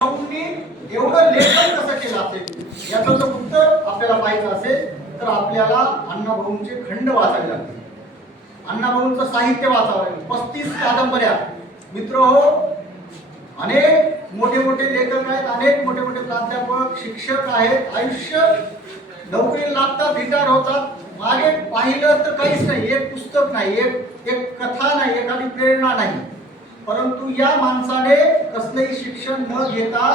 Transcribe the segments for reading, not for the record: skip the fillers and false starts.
भाऊंनी एवढं लेखन कसं केलं असेल याचं जर उत्तर आपल्याला पाहायचं असेल तर आपल्याला अण्णाभाऊंचे खंड वाचावे लागतील. अण्णाभाऊंचं साहित्य वाचावं लागेल. 35 कादंबऱ्या. मित्र हो, अनेक मोठे मोठे लेखक आहेत, अनेक मोठे मोठे प्राध्यापक शिक्षक आहेत. आयुष्य नोकरी लागतात, रिटायर होतात. मागे पाहिलं तर काहीच नाही, एक पुस्तक नाही, एक कथा नाही, एखादी प्रेरणा नाही. परंतु या माणसाने कसलेही शिक्षण न घेता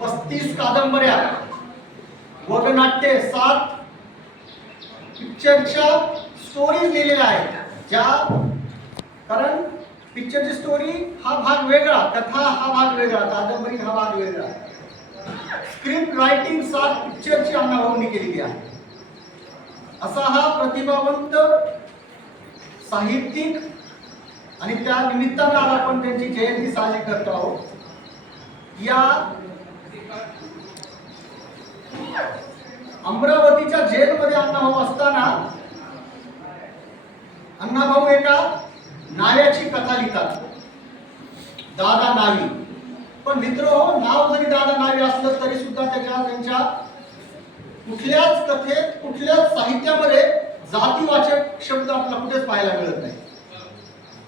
35 कादंबऱ्या, वगनाट्ये, 7 पिक्चरच्या स्टोरीज लिहिलेल्या आहेत. ज्या कारण पिक्चरची स्टोरी हा भाग वेगळा, कथा हा भाग वेगळा, कादंबरी हा भाग वेगळा. स्क्रिप्ट रायटिंग 7 पिक्चरची अण्णाभाऊंनी केलेली आहे. असा हा प्रतिभावंत साहित्यिक आणि त्या निमित्ताने आज आपण त्यांची जयंती साजरी करतो आहोत. या अमरावतीच्या जेलमध्ये अण्णाभाऊ असताना अण्णाभाऊ एका नाव्याची कथा लिहितात, दादा नावी. पण मित्र हो, नाव जरी दादा नावी असलं तरी सुद्धा त्यांच्या कुठल्याच कथेत, कुठल्याच साहित्यामध्ये जातीवाचक शब्द आपल्याला कुठेच पाहायला मिळत नाही.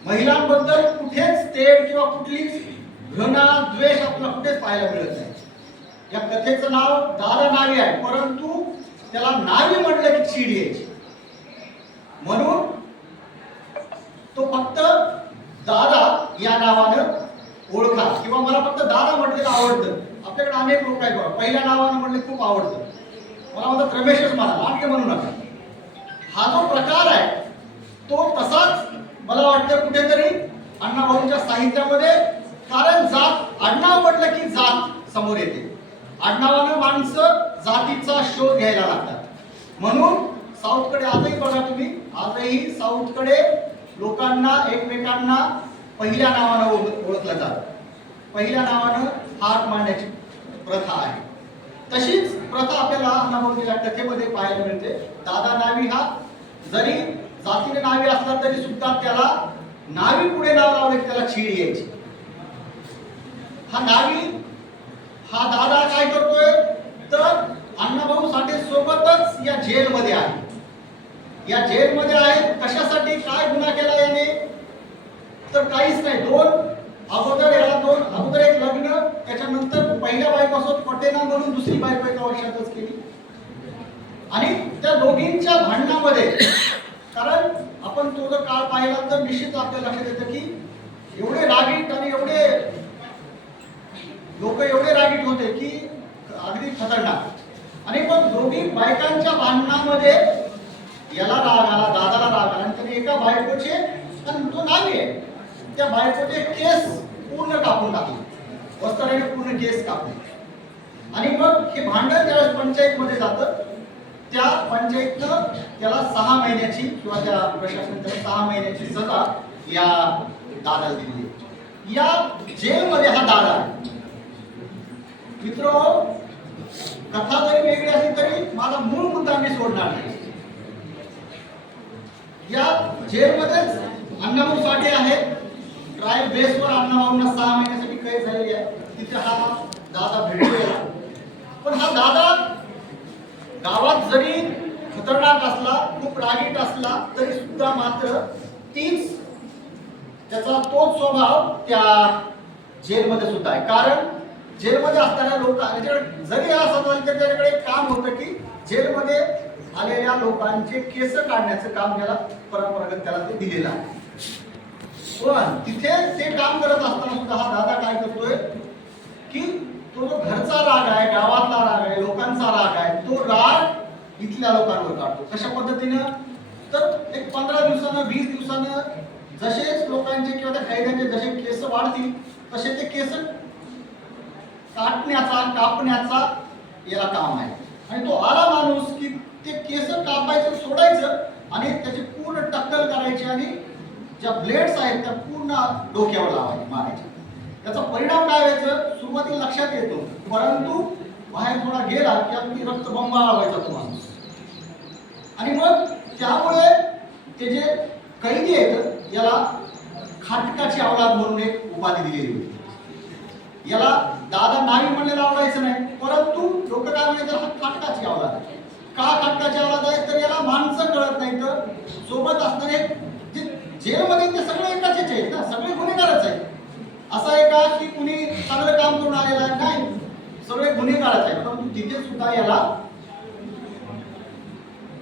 महिलांबद्दल कुठेच तेढ किंवा कुठली घृणा, द्वेष आपल्याला कुठेच पाहायला मिळत नाही. या कथेचं नाव दादा नावी आहे, परंतु त्याला नावी म्हटलं की चीड यायची. म्हणून तो फक्त दादा या नावानं ओळखा, किंवा मला फक्त दादा म्हटलेलं आवडतं. आपल्याकडे अनेक लोक आहेत, पहिल्या नावानं म्हटले खूप आवडतं, मला म्हणतात रमेशच म्हणा, नाटके म्हणू नका. हा जो प्रकार आहे तो तसाच मला वाटतं कुठेतरी अण्णाभाऊंच्या साहित्यामध्ये. कारण जात, आडनाव म्हटलं की जात समोर येते. आडनावानं माणसं जातीचा शोध घ्यायला लागतात. म्हणून साऊथकडे आजही बघा तुम्ही, आजही साऊथकडे लोकांना एकमेकांना पहिल्या नावानं ओळखलं जातं. पहिल्या नावानं हाक मांडण्याची प्रथा आहे. तशीच प्रथा आपल्याला अण्णाभाऊंच्या कथेमध्ये पाहायला मिळते. दादा नावी हा जरी जातीने नावी असला तरी सुद्धा त्याला नावी पुढे नाव लावले त्याला चीड यायची. हा नावी, हा दादा काय करतोय तर अण्णाभाऊ साठे सोबतच या जेलमध्ये आहे. या जेलमध्ये आहे कशासाठी, काय गुन्हा केला याने तर काहीच नाही. अगोदर एक लग्न, त्याच्यानंतर पहिल्या बायकोसोबत पटेना म्हणून दुसरी बायको एका वर्षातच केली. आणि त्या दोघींच्या भांडणामध्ये, कारण आपण तो जर काळ पाहिला तर निश्चित आपल्याला लक्षात येतं की एवढे रागीट आणि लोक एवढे रागीट होते की अगदी खतरनाक. आणि मग दोघी बायकांच्या भांडणामध्ये याला राग आला, दादाला राग आला, आणि त्याने एका बायकोचे, आणि तो नावी आहे, त्या बायकोचे केस पूर्ण कापून टाकले, वस्त्राने पूर्ण केस कापले. आणि मग हे भांडण ज्यावेळेस पंचायत मध्ये जातं, त्या पंचायतनं त्याला 6 महिन्याची किंवा त्या प्रशासन त्याला 6 महिन्याची सजा या दादाला दिली. या जेलमध्ये हा दादा आहे. मित्र, कथा जरी वेगळी असली तरी मला मूळ मुद्दा मी सोडणार नाही. या जेलमध्येच अण्णाभाऊ साठे आहे. ट्रायल बेसवर अण्णाभाऊंना 6 महिन्यासाठी कैद झालेली आहे. तिथे हा दादा भेटलेला. पण हा दादा गावात जरी खतरनाक असला, खूप रागीट असला तरी सुद्धा मात्र त्याचा तोच स्वभाव त्या जेलमध्ये सुद्धा आहे. कारण जेलमध्ये असणाऱ्या लोकांकडे जरी असं झालं तर त्याच्याकडे काम होतं की जेलमध्ये आलेल्या लोकांचे केस काढण्याचं काम त्याला परंपरागत त्याला ते दिलेलं आहे. पण तिथे ते काम करत असताना सुद्धा हा दादा काय करतोय की तो जो घरचा राग आहे, गावातला राग आहे, लोकांचा राग आहे, तो राग इथल्या लोकांवर काढतो. कशा पद्धतीनं तर एक 15 दिवसानं, 20 दिवसानं जसेच लोकांचे किंवा त्या कैद्यांचे जसे केस वाढतील तसे ते केस काटण्याचा, कापण्याचा याला काम आहे. आणि तो आला माणूस की ते केस कापायचं, सोडायचं आणि त्याची पूर्ण टक्कल करायची आणि ज्या ब्लेड्स आहेत त्या पूर्ण डोक्यावर लावायचे, मारायचे. त्याचा परिणाम काय व्हायचं सुरुवातीला लक्षात येतो, परंतु बाहेर थोडा गेला की अगदी रक्तबंबाळ व्हायचा तो माणूस. आणि मग त्यामुळे ते जे कैदी आहेत याला खाटकाची अवलाद म्हणून एक उपाधी दिलेली होती. याला दादा नावी म्हणलेला आवडायचं नाही, परंतु लोक काय म्हणायचं हा खाटकाची अवलाद आहे. का खाटकाची अवलाद आहे तर याला माणसं कळत नाही, तर सोबत असणारे जे जेलमध्ये ते सगळे एकाचेच आहेत ना, सगळे गुन्हेगारच आहेत. असं आहे का की कुणी चांगलं काम करून आलेला आहे? नाही, सगळे गुन्हेगारच आहेत. परंतु तिथे सुद्धा याला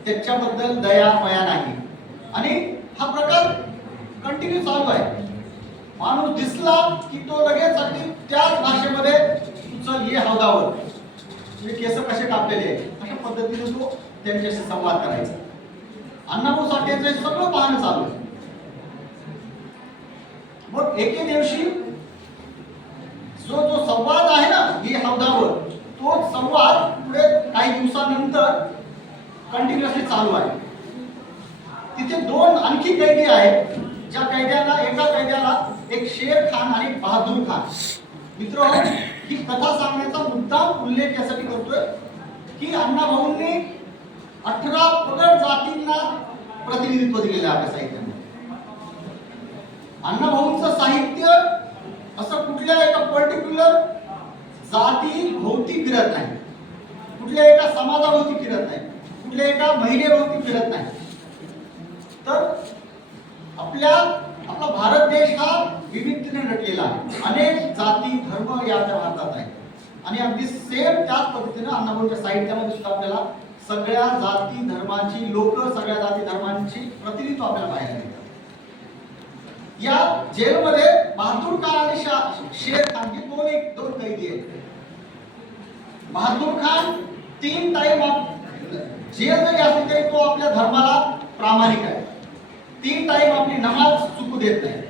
त्याच्याबद्दल दया माया नाही. आणि हा प्रकार कंटिन्यू चालू आहे. माणूस दिसला की तो लगेच अगदी त्याच भाषेमध्ये चल ये हौदावर, तुम्ही केस कसे कापलेले आहे, अशा पद्धतीने तो त्यांच्याशी संवाद करायचा. अण्णाभाऊ साठेंचं हे सगळं पाहणं चालू आहे. मग एके दिवशी जो जो संवाद आहे ना ही हौदावर, तो संवाद पुढे काही दिवसानंतर कंटिन्युअसली चालू आहे. तिथे दोन आणखी कैदी आहेत, ज्या कैद्याला एका कैद्याला एक शेर खान आणि बहादूर खान. मित्र, ही कथा सांगण्याचा मुद्दाम उल्लेख यासाठी करतोय की अण्णाभाऊंनी 18 पगड जातींना प्रतिनिधित्व दिलेलं आहे आपल्या साहित्यामध्ये. अण्णाभाऊंचं साहित्य असं कुठल्या एका पर्टिक्युलर जाती भोवती फिरत नाही, कुठल्या एका समाजाभोवती फिरत नाही, कुठल्या एका महिलेभोवती फिरत नाही. तर आपला भारत देश हा विविधतेने नटलेला आहे. अनेक जाती धर्म या भारतात आहेत. आणि अगदी सेम त्याच पद्धतीने अण्णाभाऊंच्या साहित्यामध्ये सुद्धा आपल्याला सगळ्या जाती धर्मांची लोक, सगळ्या जाती धर्मांची प्रतिनिधित्व आपल्याला पाहायला मिळतात. या जेलमध्ये बहादूर खान आणि शेर खान हे दोन कैदी आहेत. बहादूर खान 3 टाइम जेल जरी असली तरी तो आपल्या धर्माला प्रामाणिक आहे. 3 टाइम आपली नमाज चुकू देत नाही.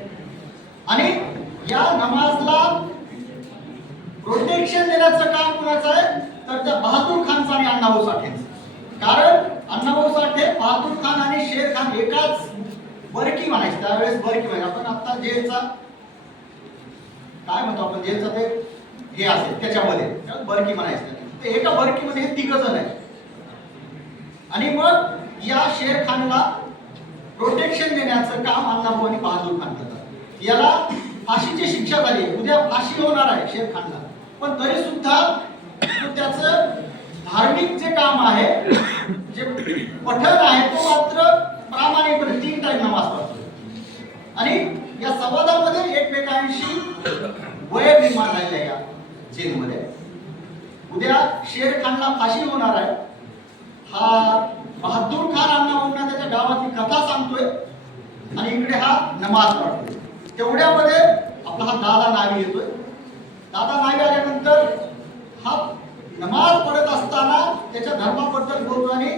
आणि या नमाजला प्रोटेक्शन देण्याचं काम कुणाचं आहे तर त्या बहादूर खानचं आणि अण्णाभाऊ साठेंचं. कारण अण्णाभाऊ साठे, बहादूर खान आणि शेर खान एकाच बरकी म्हणायचे, त्यावेळेस बरकी म्हणायचे. आपण आता जेलचा काय म्हणतो आपण, जेलचा ते हे असेल त्याच्यामध्ये बरकी म्हणायचं. ते एका बरकीमध्ये हे 3 जण आहेत. आणि मग या शेर खानला प्रोटेक्शन देण्याचं काम अण्णाभाऊ आणि बहादूर खान करतात. याला फाशीची शिक्षा झाली, उद्या फाशी होणार आहे शेर खानला, पण तरी सुद्धा त्याचं धार्मिक जे काम आहे, जे पठण आहे, तो मात्र प्रामाणिकपणे 3 टाइम नमाज पढतो. आणि या संवादामध्ये एकमेकांशी वैर निर्माण झालेलं आहे. या जेलमध्ये उद्या शेर खानला फाशी होणार आहे. हा बहादूर खान अण्णाभाऊंना त्याच्या गावातली कथा सांगतोय आणि इकडे हा नमाज पढतोय. तेवढ्यामध्ये आपला हा दादा नावी येतोय. दादा नावी आल्यानंतर हा नमाज पढत असताना त्याच्या धर्माबद्दल बोलतो आणि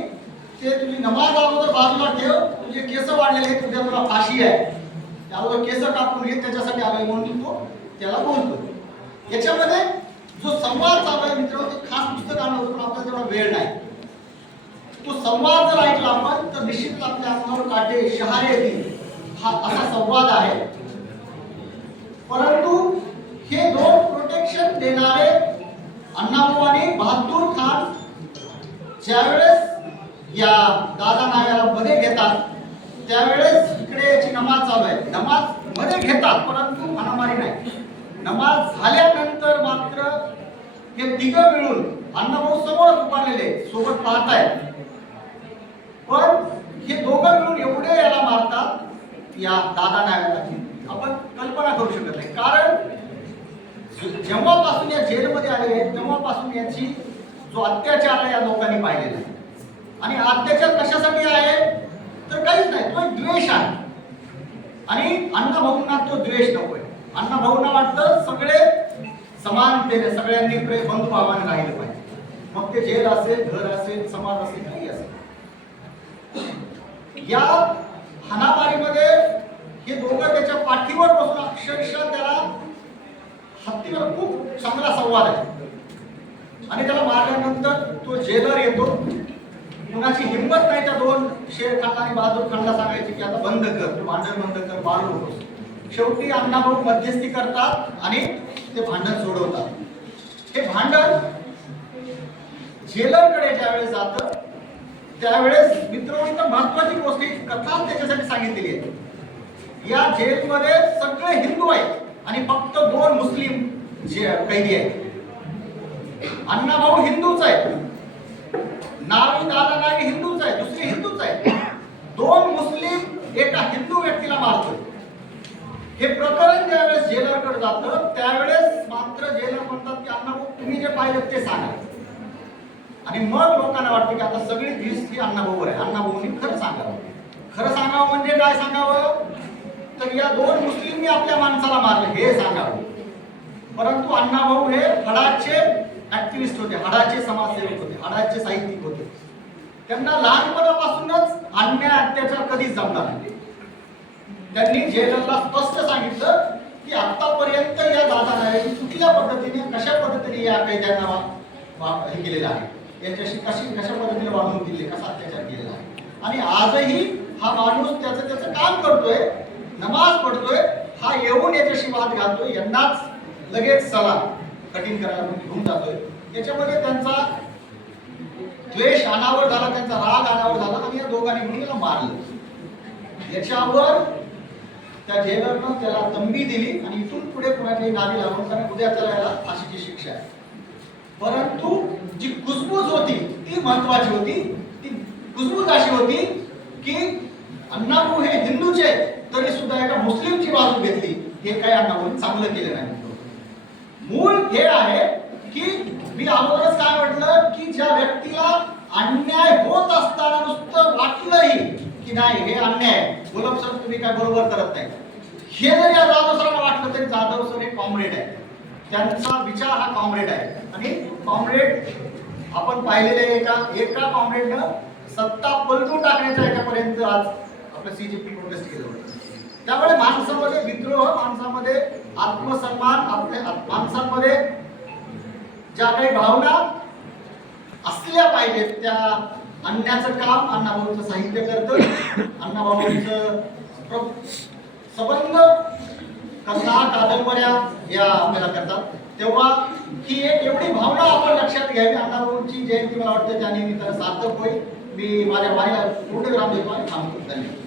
ते तुझी नमाज अगोदर बाजूला ठेव, तुझे केस वाढलेले आहेत, उद्या तुला फाशी आहे, त्यावर केस कापून घे, त्याच्यासाठी आलोय म्हणून तो त्याला बोलतो. याच्यामध्ये जो संवाद चालू आहे मित्र, ते खास पुस्तक आणलं होतं, पण आपल्याला तेवढा वेळ नाही. तो संवाद जर ऐकला आपण तर निश्चित आपल्या अंगावर काटे शहारे येतील. हा असा संवाद आहे. परंतु हे 2 प्रोटेक्शन देणारे अण्णाभाऊ आणि बहादूर खान ज्यावेळेस या दादा नाव्याला मध्ये घेतात, त्यावेळेस इकडे याची नमाज चालू आहे. नमाज मध्ये घेतात परंतु हाणामारी नाही. नमाज झाल्यानंतर मात्र हे 3 मिळून अण्णाभाऊ समोरच उभारलेले सोबत पाहतायत, पण हे 2 मिळून एवढे याला मारतात या दादा नाव्याला आपण कल्पना करू शकत नाही. कारण जेव्हापासून या जेलमध्ये आलेले आहेत तेव्हापासून याची जो अत्याचार आहे या लोकांनी पाहिलेला आहे. आणि अत्याचार कशासाठी आहे तर काहीच नाही, तो एक द्वेष आहे. आणि अण्णाभाऊंना तो द्वेष नकोय. अण्णाभाऊंना वाटतं सगळे समानतेने सगळ्यांनी बंधुभावाने राहिलं पाहिजे. मग ते जेल असेल, घर असेल, समाज असेल, काही असेल. या हाणामारीमध्ये हे दोघं त्याच्या पाठीवर बसून अक्षरशः त्याला हत्तीवर खूप चांगला संवाद आहे. आणि त्याला मारल्यानंतर तो जेलर येतो. कुणाची हिंमत नाही त्या 2 शेर खान आणि बहादूर खानला सांगायची की आता बंद कर, तू भांडण बंद कर, मारू नकोस. शेवटी अण्णाभाऊ मध्यस्थी करतात आणि ते भांडण सोडवतात. हे भांडण जेलरकडे ज्यावेळेस जातं त्यावेळेस मित्रांनो महत्वाची गोष्ट कथा त्याच्यासाठी सांगितलेली आहे. या जेलमध्ये सगळे हिंदू आहेत आणि फक्त 2 मुस्लिम जे कैदी आहेत. अण्णाभाऊ हिंदूच आहे, नावी दादा नावी हिंदूच आहे, दुसरे हिंदूच आहे. दोन मुस्लिम एका हिंदू व्यक्तीला मारतोय. हे प्रकरण ज्यावेळेस जेलरकडे जातं त्यावेळेस मात्र जेलर म्हणतात की अण्णाभाऊ तुम्ही जे पाहिलं ते सांगा. आणि मग लोकांना वाटतं की आता सगळी धिस ही अण्णाभाऊवर आहे. अण्णाभाऊंनी खरं सांगावं. खरं सांगावं म्हणजे काय सांगावं, तर या दोन मुस्लिमनी आपल्या माणसाला मारले हे सांगावं. परंतु अण्णाभाऊ हे हडाचे ऍक्टिव्हिस्ट होते, हडाचे समाजसेवक होते, हडाचे साहित्यिक होते. त्यांना लहानपणापासूनच अन्याय अत्याचार कधीच जमणार नाही. त्यांनी जेलरला स्पष्ट सांगितलं की आतापर्यंत या दादा नावेंनी कुठल्या पद्धतीने कशा पद्धतीने या कैद्यांना हे केलेलं आहे, याच्याशी कशा पद्धतीने वागणूक दिली, कसा अत्याचार केलेला आहे. आणि आजही हा माणूस त्याचं काम करतोय, नमाज पडतोय, हा येऊन याच्याशी वाद घालतोय, यांनाच लगेच चला कठीण करायला घेऊन जातोय. याच्यामध्ये त्यांचा द्वेष अनावर झाला, त्यांचा राग अनावर झाला आणि या दोघांनी म्हणून त्याला मारलं. याच्यावर त्या जेलरनं त्याला तंबी दिली आणि इथून पुढे कुणाची नावी लावून कारण उद्या त्याला याला फाशीची शिक्षा आहे. परंतु जी कुजबूज होती ती महत्वाची होती. ती कुजबूज अशी होती की अण्णाभाऊ हे हिंदूचे तरी सुद्धा एका मुस्लिमची बाजू घेतली. हे काय अण्णाभाऊंनी चांगलं केलं नाही. मूळ हे आहे की मी अगोदरच काय म्हटलं की ज्या व्यक्तीला अन्याय होत असताना नुसतं वाटलंही की नाही हे अन्याय, गुलाब सर तुम्ही काय बरोबर करत नाही, हे जर या जाधव सरांना वाटलं तरी जाधव सर हे कॉम्रेड आहे. त्यांचा विचार हा कॉम्रेड आहे. आणि कॉम्रेड आपण पाहिलेले एका कॉम्रेडनं सत्ता पलटून टाकण्याच्या याच्यापर्यंत आज आपलं सीजेपी प्रोटेस्ट केलं होतं. त्यामुळे माणसामध्ये विद्रोह, माणसामध्ये आत्मसन्मान, आपल्या माणसांमध्ये ज्या काही भावना असल्या पाहिजेत त्या आणण्याचं काम अण्णाभाऊंचं साहित्य करतं. अण्णाभाऊंचं संबंध कथा कादंबऱ्या या आपल्याला करतात. तेव्हा ही एक एवढी भावना आपण लक्षात घ्यावी. अण्णाभाऊंची जयंती मला वाटतं त्या निमित्तानं सार्थक होईल. मी माझ्या वाणीला पूर्ण विराम देतो आणि थांबतो. धन्यवाद.